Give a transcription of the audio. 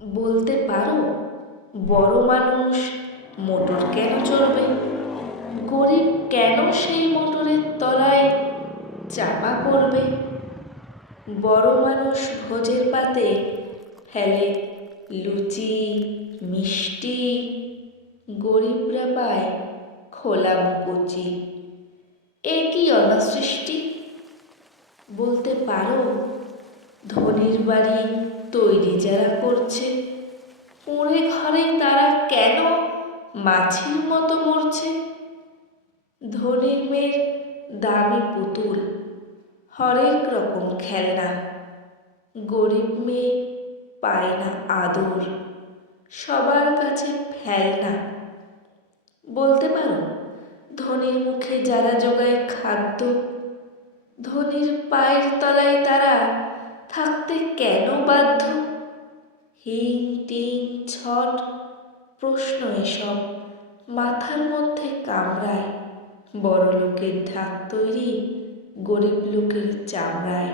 বলতে পারো, বড় মানুষ মোটর কেন চড়বে? গরিব কেন সেই মোটরের তলায় চাপা পড়বে? বড় মানুষ ভোজের পাতে ফেলে লুচি মিষ্টি, গরিবরা পায় খোলা কচি। এ কি অনাসৃষ্টি? বলতে পারো, ধনির বাড়ি তৈরি যারা করছে, কুঁড়ে ঘরে তারা কেন মাছির মতো মরছে? ধনির মেয়ের দামি পুতুল, হরেক রকম খেলনা, গরিব মেয়ে পায় না আদর, সবার কাছে ফেলনা। বলতে পারো, ধনির মুখে যারা জোগায় খাদ্য, ধনির পায়ের তলায় তারা থাকতে কেন বাধ্য? হিং টিং ছট প্রশ্ন এসব মাথার মধ্যে কামড়ায়, বড় লোকের ঢাক তৈরি গরিব লোকের চামড়ায়।